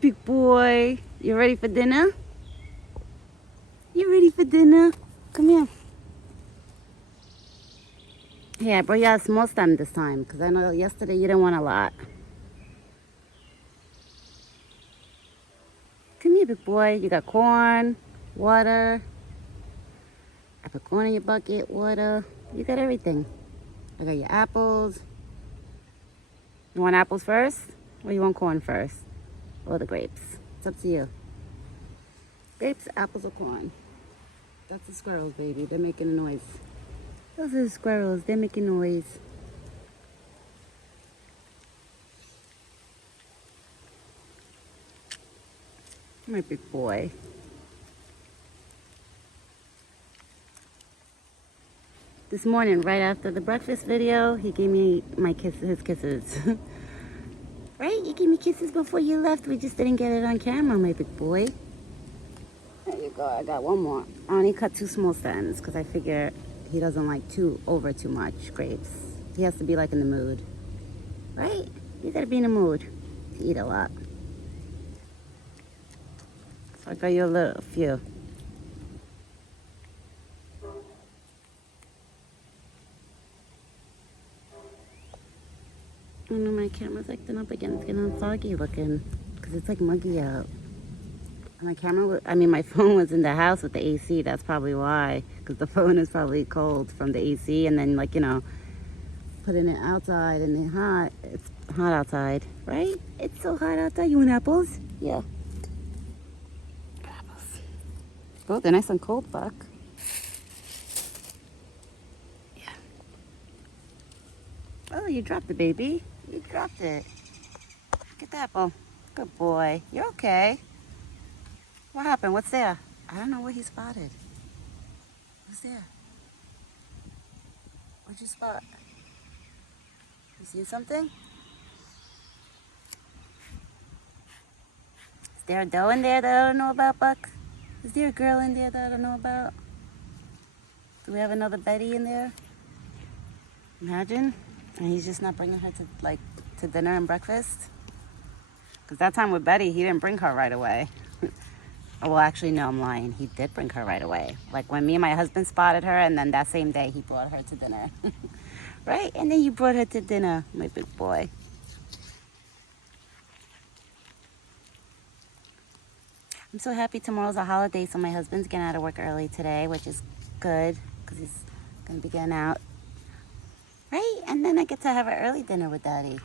big boy. You ready for dinner? You ready for dinner? Come here. Here, I brought you a small stem this time because I know yesterday you didn't want a lot. Come here, big boy. You got corn, water. I put corn in your bucket, water. You got everything. I got your apples. You want apples first? Or you want corn first? Or the grapes? It's up to you. Grapes, apples, or corn? That's the squirrels, baby. They're making a noise. Those are the squirrels. They're making noise. My big boy. This morning, right after the breakfast video, he gave me his kisses. Right? You gave me kisses before you left. We just didn't get it on camera, my big boy. There you go. I got one more. I only cut 2 small stems because I figure he doesn't like too much grapes. He has to be like in the mood. Right? You gotta be in the mood to eat a lot. So I got you a few. I know my camera's acting up again. It's getting foggy looking because it's like muggy out. And my phone was in the house with the AC. That's probably why. Because the phone is probably cold from the AC. And then, like, you know, putting it outside and it's hot. It's hot outside, right? It's so hot outside. You want apples? Yeah. Apples. Oh, they're nice and cold, Buck. Yeah. Oh, you dropped it, baby. You dropped it. Get the apple. Good boy. You're okay. What happened? What's there? I don't know what he spotted. What's there? What'd you spot? You see something? Is there a doe in there that I don't know about, Buck? Is there a girl in there that I don't know about? Do we have another Betty in there? Imagine. And he's just not bringing her to dinner and breakfast? Because that time with Betty, he didn't bring her right away. Well, actually, no, I'm lying. He did bring her right away. Like when me and my husband spotted her, and then that same day he brought her to dinner. Right? And then you brought her to dinner, my big boy. I'm so happy tomorrow's a holiday, so my husband's getting out of work early today, which is good, because he's going to be getting out. Right? And then I get to have an early dinner with Daddy.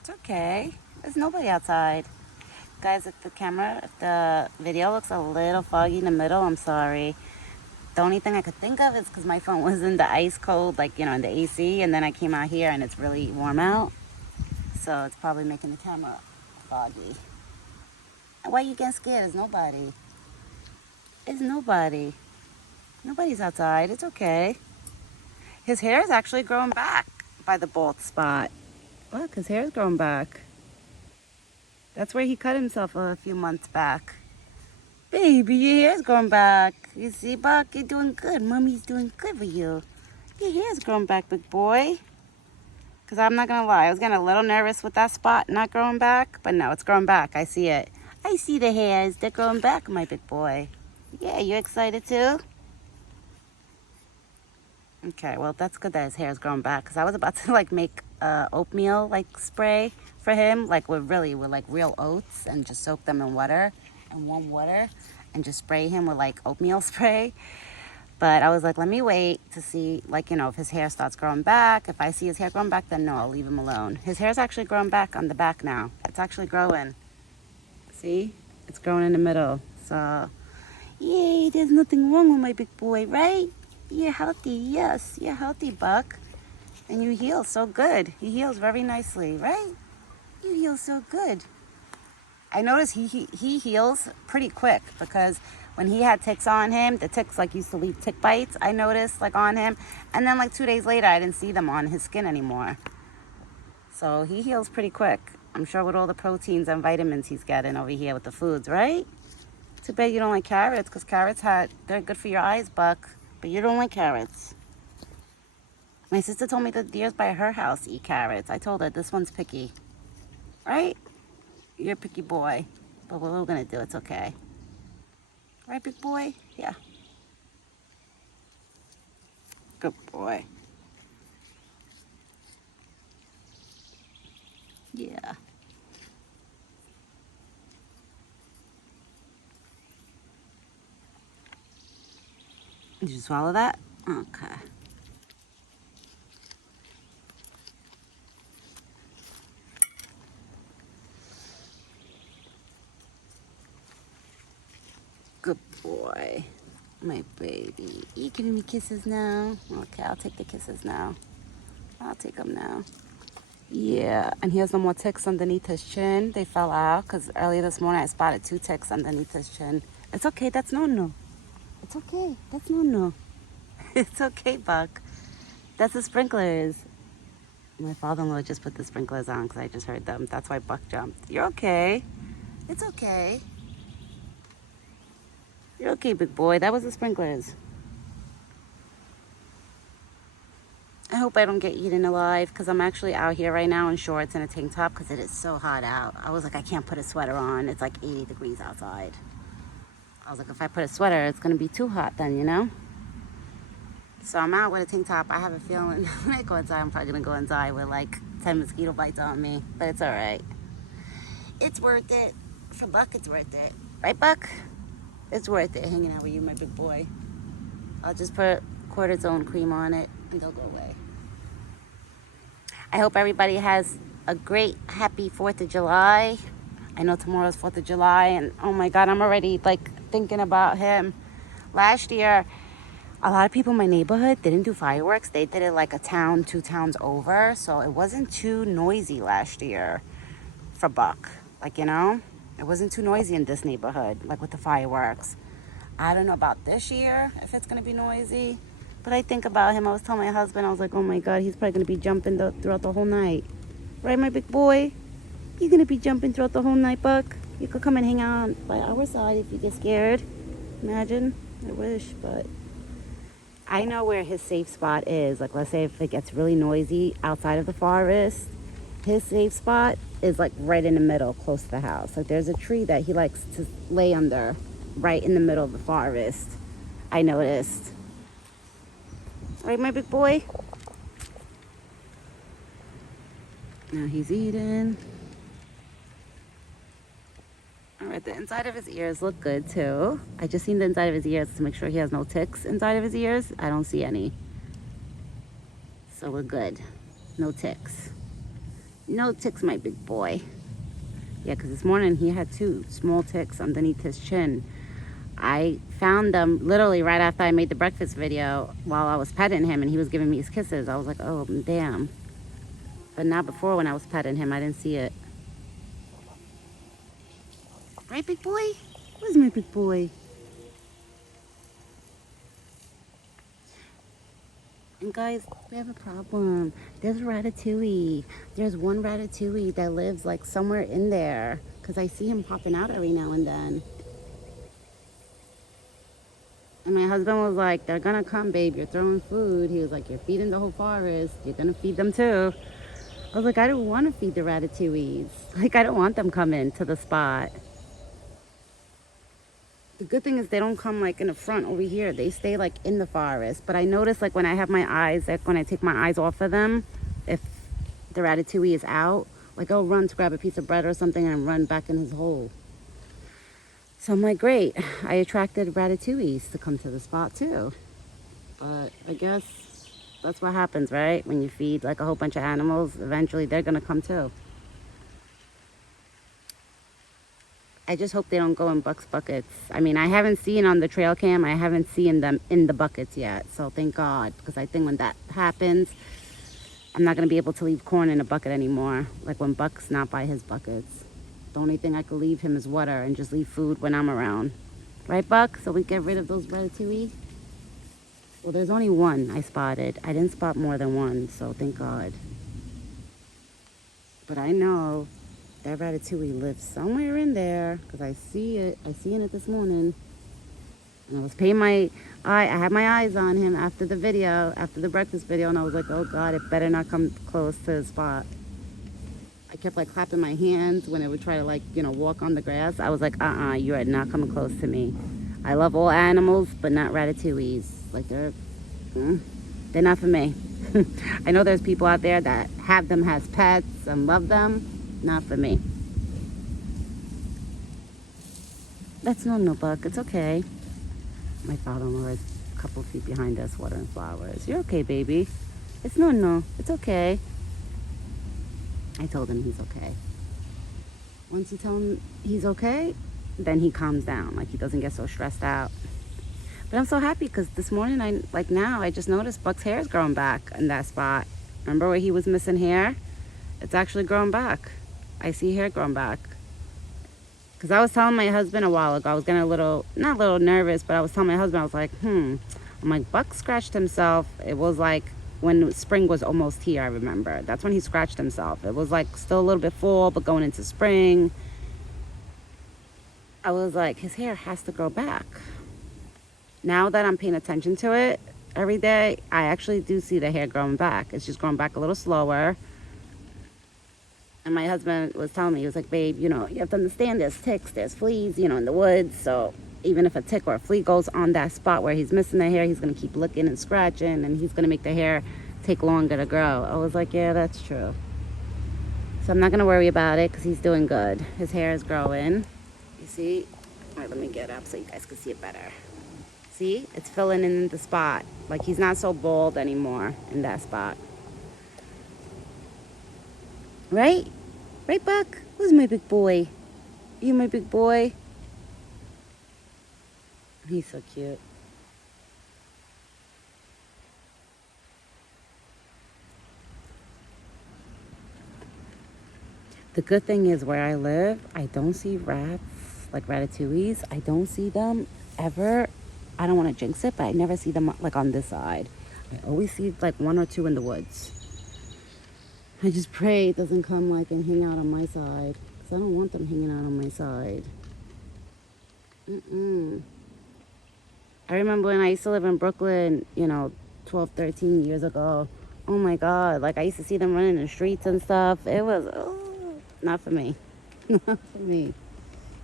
It's okay. There's nobody outside. Guys, if the video looks a little foggy in the middle, I'm sorry. The only thing I could think of is because my phone was in the ice cold, like, you know, in the AC, and then I came out here and it's really warm out. So it's probably making the camera foggy. Why are you getting scared? There's nobody. There's nobody. Nobody's outside. It's okay. His hair is actually growing back by the bald spot. Look, his hair's growing back. That's where he cut himself a few months back. Baby, your hair's growing back. You see, Buck? You're doing good. Mommy's doing good with you. Your hair's growing back, big boy. Because I'm not going to lie, I was getting a little nervous with that spot not growing back. But no, it's growing back. I see it. I see the hairs. They're growing back, my big boy. Yeah, you excited too? Okay, well, that's good that his hair is growing back. Because I was about to, like, make oatmeal, like, spray for him. Like, with real oats. And just soak them in water. And warm water. And just spray him with, like, oatmeal spray. But I was like, let me wait to see, like, you know, if his hair starts growing back. If I see his hair growing back, then no, I'll leave him alone. His hair's actually growing back on the back now. It's actually growing. See? It's growing in the middle. So, yay, there's nothing wrong with my big boy, right? You're healthy. Yes, you're healthy, Buck. And you heal so good. He heals very nicely, right? You heal so good. I noticed he heals pretty quick because when he had ticks on him, the ticks like used to leave tick bites, I noticed like on him. And then like 2 days later, I didn't see them on his skin anymore. So he heals pretty quick. I'm sure with all the proteins and vitamins he's getting over here with the foods, right? Too bad you don't like carrots because they're good for your eyes, Buck. But you don't like carrots. My sister told me the deers by her house eat carrots. I told her this one's picky. Right? You're a picky boy. But what we're gonna do, it's okay. Right, big boy? Yeah. Good boy. Yeah. Did you swallow that? Okay. Good boy. My baby. You giving me kisses now? Okay, I'll take the kisses now. I'll take them now. Yeah, and he has no more ticks underneath his chin. They fell out because earlier this morning I spotted 2 ticks underneath his chin. It's okay, that's no. It's okay, that's no. It's okay, Buck. That's the sprinklers. My father-in-law just put the sprinklers on because I just heard them. That's why Buck jumped. You're okay. It's okay. You're okay, big boy. That was the sprinklers. I hope I don't get eaten alive because I'm actually out here right now in shorts and a tank top because it is so hot out. I was like, I can't put a sweater on. It's like 80 degrees outside. I was like, if I put a sweater, it's going to be too hot then, you know? So I'm out with a tank top. I have a feeling when I go inside, I'm probably going to go inside with like 10 mosquito bites on me. But it's all right. It's worth it. For Buck, it's worth it. Right, Buck? It's worth it hanging out with you, my big boy. I'll just put cortisone cream on it and they'll go away. I hope everybody has a great, happy 4th of July. I know tomorrow's 4th of July and oh my God, I'm already like thinking about him. Last year, a lot of people in my neighborhood didn't do fireworks. They did it like a town, 2 towns over. So it wasn't too noisy last year for Buck. Like, you know, it wasn't too noisy in this neighborhood, like with the fireworks. I don't know about this year, if it's going to be noisy. But I think about him. I was telling my husband, I was like, oh my God, he's probably going to be jumping throughout the whole night. Right, my big boy? You're going to be jumping throughout the whole night, Buck? You could come and hang out by our side if you get scared. Imagine. I wish, but I know where his safe spot is. Like, let's say if it gets really noisy outside of the forest, his safe spot is like right in the middle, close to the house. Like, there's a tree that he likes to lay under right in the middle of the forest. I noticed. Right, my big boy? Now he's eating. All right, the inside of his ears look good too. I just seen the inside of his ears to make sure he has no ticks inside of his ears. I don't see any. So we're good. No ticks. No ticks, my big boy. Yeah, because this morning he had 2 small ticks underneath his chin. I found them literally right after I made the breakfast video while I was petting him and he was giving me his kisses. I was like, oh, damn. But not before when I was petting him. I didn't see it. Right, big boy? Where's my big boy? And guys, we have a problem. There's a ratatouille. There's one ratatouille that lives like somewhere in there because I see him popping out every now and then. And my husband was like, they're gonna come, babe. You're throwing food. He was like, you're feeding the whole forest. You're gonna feed them too. I was like, I don't want to feed the ratatouilles. Like, I don't want them coming to the spot. The good thing is they don't come like in the front over here. They stay like in the forest. But I notice like when I have my eyes, like when I take my eyes off of them, if the ratatouille is out, like I'll run to grab a piece of bread or something and run back in his hole. So I'm like, great, I attracted ratatouilles to come to the spot too. But I guess that's what happens, right? When you feed like a whole bunch of animals, eventually they're gonna come too. I just hope they don't go in Buck's buckets. I mean, I haven't seen on the trail cam, I haven't seen them in the buckets yet. So thank God, because I think when that happens, I'm not gonna be able to leave corn in a bucket anymore. Like when Buck's not by his buckets. The only thing I could leave him is water and just leave food when I'm around. Right, Buck? So we get rid of those ratatouille? Well, there's only one I spotted. I didn't spot more than one, so thank God. But I know that ratatouille lives somewhere in there because I see it. I seen it this morning. And I was paying my eye. I had my eyes on him after the video, after the breakfast video, and I was like, oh God, it better not come close to the spot. I kept like clapping my hands when it would try to like, you know, walk on the grass. I was like, you are not coming close to me. I love all animals, but not ratatouilles. Like they're not for me. I know there's people out there that have them as pets and love them. Not for me. That's no Buck. It's okay. My father-in-law is a couple feet behind us watering flowers. You're okay, baby. It's no. It's okay. I told him he's okay. Once you tell him he's okay, then he calms down. Like, he doesn't get so stressed out. But I'm so happy because this morning, I just noticed Buck's hair is growing back in that spot. Remember where he was missing hair? It's actually growing back. I see hair growing back. Because I was telling my husband a while ago, I was getting not a little nervous, but I was telling my husband, I was like, I'm like, Buck scratched himself. It was like when spring was almost here, I remember. That's when he scratched himself. It was like still a little bit fall, but going into spring. I was like, his hair has to grow back. Now that I'm paying attention to it every day, I actually do see the hair growing back. It's just growing back a little slower. And my husband was telling me, he was like, babe, you have to understand there's ticks, there's fleas, in the woods. So even if a tick or a flea goes on that spot where he's missing the hair, he's going to keep licking and scratching, and he's going to make the hair take longer to grow. I was like, yeah, that's true. So I'm not going to worry about it because he's doing good. His hair is growing. You see? All right, let me get up so you guys can see it better. See? It's filling in the spot. Like, he's not so bald anymore in that spot. Right? Right, Buck? Who's my big boy? You my big boy? He's so cute. The good thing is where I live, I don't see rats, like ratatouilles. I don't see them ever. I don't want to jinx it, but I never see them like on this side. I always see like one or two in the woods. I just pray it doesn't come like and hang out on my side, because I don't want them hanging out on my side. I remember when I used to live in Brooklyn, 12, 13 years ago. Oh my God, like I used to see them running in the streets and stuff. It was, not for me. Not for me.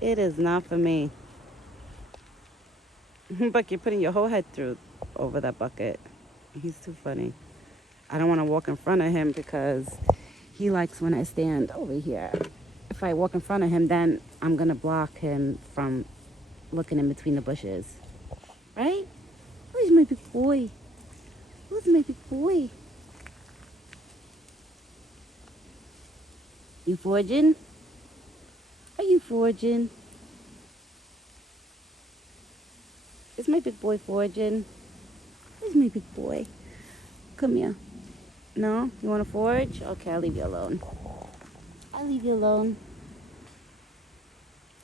It is not for me. Buck, you're putting your whole head through over that bucket. He's too funny. I don't want to walk in front of him because he likes when I stand over here. If I walk in front of him, then I'm going to block him from looking in between the bushes. Right? Who's my big boy? Who's my big boy? You foraging? Are you foraging? Is my big boy foraging? Where's my big boy? Come here. No? You want to forage? Okay, I'll leave you alone. I'll leave you alone.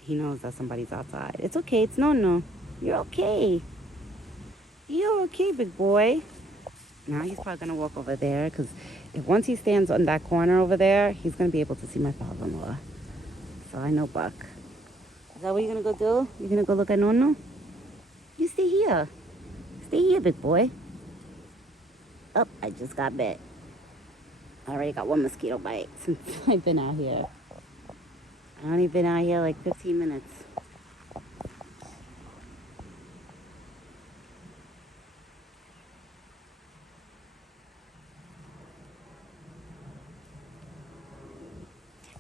He knows that somebody's outside. It's okay. It's no. You're okay. You're okay, big boy. Now he's probably going to walk over there because once he stands on that corner over there, he's going to be able to see my father-in-law. So I know Buck. Is that what you're going to go do? You're going to go look at Nono? You stay here. Stay here, big boy. Oh, I just got bit. I already got one mosquito bite since I've been out here. I've only been out here like 15 minutes.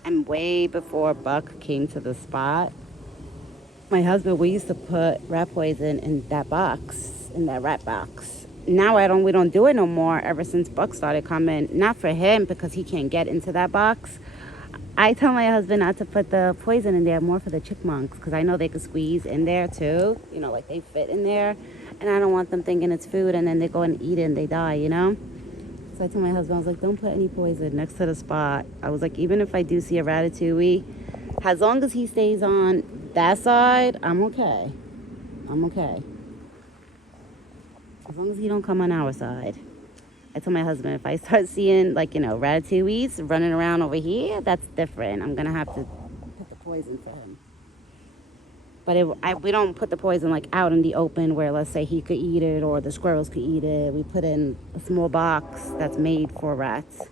And way before Buck came to the spot, my husband, we used to put rat poison in that box, in that rat box. Now we don't do it no more ever since Buck started coming. Not for him because he can't get into that box. I tell my husband not to put the poison in there, more for the chipmunks, because I know they could squeeze in there too. Like they fit in there. And I don't want them thinking it's food and then they go and eat it and they die, So I told my husband, I was like, don't put any poison next to the spot. I was like, even if I do see a ratatouille, as long as he stays on that side, I'm okay. I'm okay. As long as he don't come on our side. I told my husband, if I start seeing, ratatouilles running around over here, that's different. I'm going to have to put the poison for him. But we don't put the poison like out in the open where, let's say, he could eat it or the squirrels could eat it. We put it in a small box that's made for rats.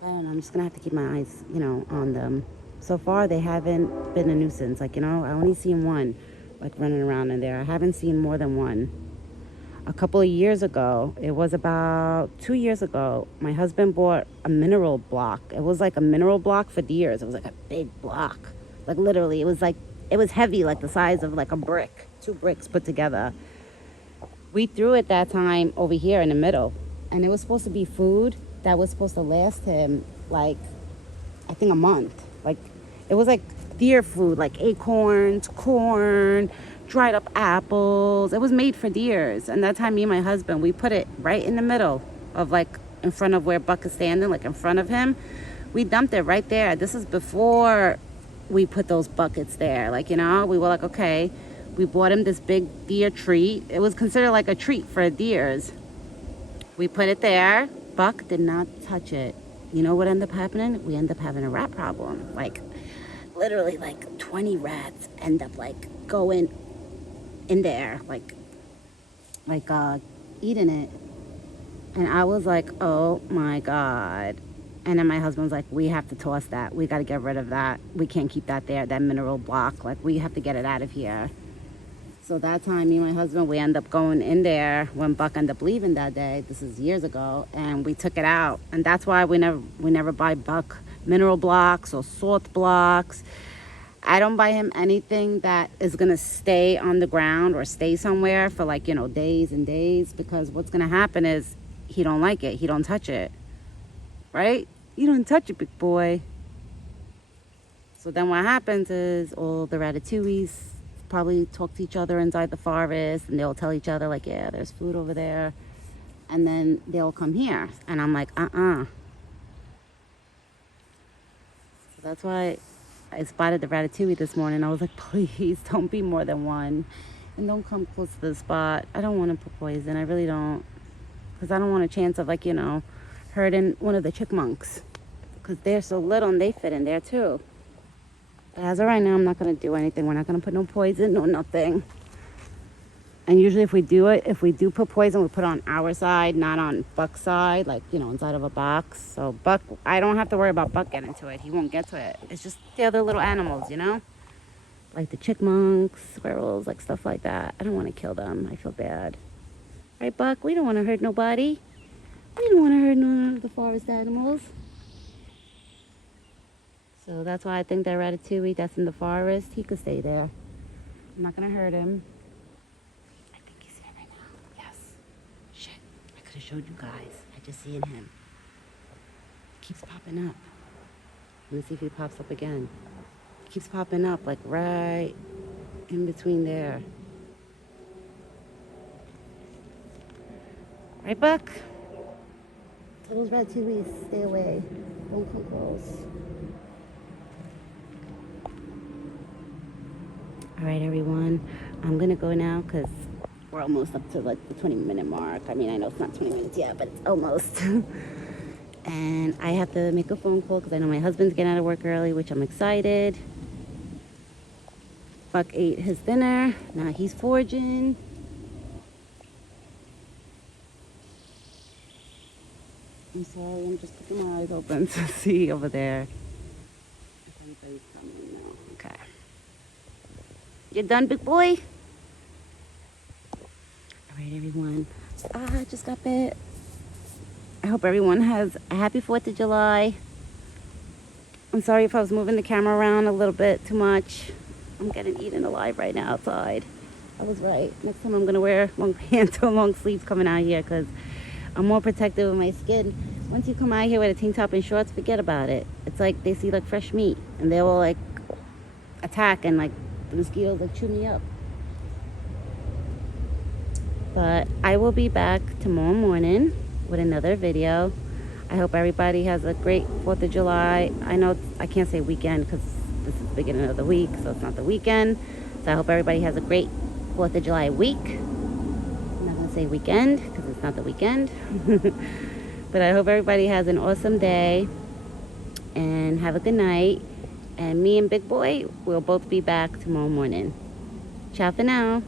I don't know, I'm just gonna have to keep my eyes, on them. So far, they haven't been a nuisance. Like, I only seen one, like, running around in there. I haven't seen more than one. A couple of years ago, it was about 2 years ago, my husband bought a mineral block. It was like a mineral block for deers. It was like a big block. Like, literally, it was heavy, like the size of like a brick, 2 bricks put together. We threw it that time over here in the middle, and it was supposed to be food that was supposed to last him, like, I think a month. Like, it was like deer food, like acorns, corn, dried up apples. It was made for deers. And that time, me and my husband, we put it right in the middle of, like, in front of where Buck is standing, like in front of him. We dumped it right there. This is before we put those buckets there. Like, we were like, okay. We bought him this big deer treat. It was considered like a treat for deers. We put it there. Buck did not touch it. You know what ended up happening? We ended up having a rat problem. Like, literally, like 20 rats end up like going in there, like eating it. And I was like, oh my God. And then my husband was like, we have to toss that. We got to get rid of that. We can't keep that there, that mineral block. Like, we have to get it out of here. So that time, me and my husband, we end up going in there when Buck ended up leaving that day. This is years ago. And we took it out. And that's why we never buy Buck mineral blocks or salt blocks. I don't buy him anything that is going to stay on the ground or stay somewhere for like, days and days. Because what's going to happen is he don't like it. He don't touch it. Right? You don't touch it, big boy. So then what happens is all the ratatouilles probably talk to each other inside the forest, and they'll tell each other like, yeah, there's food over there. And then they'll come here. And I'm like, So that's why I spotted the ratatouille this morning. I was like, please don't be more than one. And don't come close to the spot. I don't want to put poison. I really don't. Because I don't want a chance of, like, hurting one of the chipmunks. Because they're so little and they fit in there too. But as of right now, I'm not going to do anything. We're not going to put no poison, no nothing. And usually if we do put poison, we put it on our side, not on Buck's side, like, inside of a box. So Buck, I don't have to worry about Buck getting to it. He won't get to it. It's just the other little animals, like the chipmunks, squirrels, like stuff like that. I don't want to kill them. I feel bad. Right, Buck? We don't want to hurt nobody. We don't want to hurt none of the forest animals. So that's why I think that ratatouille that's in the forest, he could stay there. I'm not going to hurt him. I think he's here right now. Yes. Shit. I could have showed you guys. I just seen him. He keeps popping up. Let me see if he pops up again. He keeps popping up, like right in between there. Right, Buck? Tell those ratatouilles, stay away. Don't come close. All right, everyone. I'm going to go now because we're almost up to like the 20-minute mark. I mean, I know it's not 20 minutes yet, but it's almost. And I have to make a phone call because I know my husband's getting out of work early, which I'm excited. Buck ate his dinner. Now he's foraging. I'm sorry, I'm just keeping my eyes open to see over there if anybody's coming now. Okay. You done, big boy? All right, everyone. I just got bit. I hope everyone has a happy 4th of July. I'm sorry if I was moving the camera around a little bit too much. I'm getting eaten alive right now outside. I was right. Next time I'm going to wear long pants or long sleeves coming out here because I'm more protective of my skin. Once you come out here with a tank top and shorts, forget about it. It's like they see like fresh meat and they will like attack and like the mosquitoes like chew me up. But I will be back tomorrow morning with another video. I hope everybody has a great 4th of July. I know I can't say weekend because this is the beginning of the week, so it's not the weekend. So I hope everybody has a great 4th of July week. I'm not going to say weekend because it's not the weekend. But I hope everybody has an awesome day and have a good night. And me and Big Boy will both be back tomorrow morning. Ciao for now.